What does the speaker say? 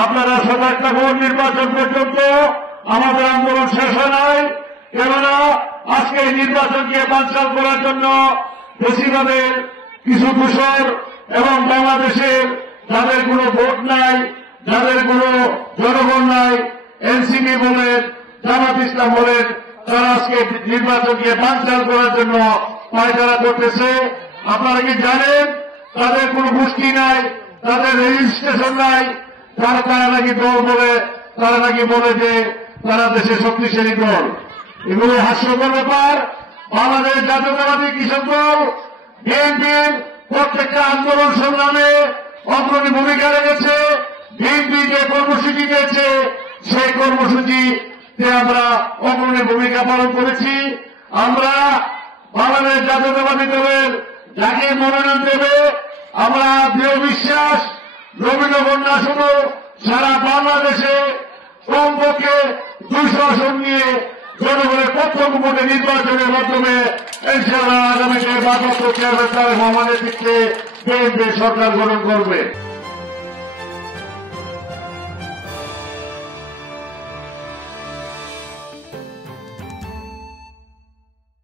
আপনারা সজাগ থাকুন, নির্বাচন পর্যন্ত আমাদের আন্দোলন শেষ হয় নাই। কেননা আজকে এই নির্বাচনকে বানচাল করার জন্য বেশিরভাগের কিছু দূষর এবং বাংলাদেশের যাদের কোনো ভোট নাই, যাদের কোনো জনগণ নাই, এনসিপি বলেন, জামাত ইসলাম বলেন, তারা আজকে নির্বাচনকে বানচাল করার জন্য পায়তারা করতেছে। আপনারা কি জানেন তাদের কোনো গোষ্ঠী নাই, তাদের রেজিস্ট্রেশন নাই, তারা নাকি দল বলে, তারা নাকি বলে যে তারা দেশের শক্তিশালী দল। এগুলো হাস্যকর ব্যাপার। বাংলাদেশ জাতীয়তাবাদী কৃষক দল বিএনপির প্রত্যেকটা আন্দোলন সংগ্রামে অগ্রণী ভূমিকা রেখেছে। বিএনপি যে কর্মসূচি দিয়েছে সেই কর্মসূচিতে আমরা অগ্রণী ভূমিকা পালন করেছি। আমরা বাংলাদেশ জাতীয়তাবাদী দলের যাকে মনোনয়ন দেবে আমরা দৃঢ় বিশ্বাস রবীন্দ্র না শুধু সারা বাংলাদেশে কমপক্ষে 200 আসন নিয়ে জনগণের প্রত্যক্ষ ভোটে নির্বাচনের মাধ্যমে ইনশাআল্লাহ আগামীতে ভারপ্রাপ্ত চেয়ারম্যান তারেক রহমানের নেতৃত্বে বিএনপি সরকার গঠন করবে।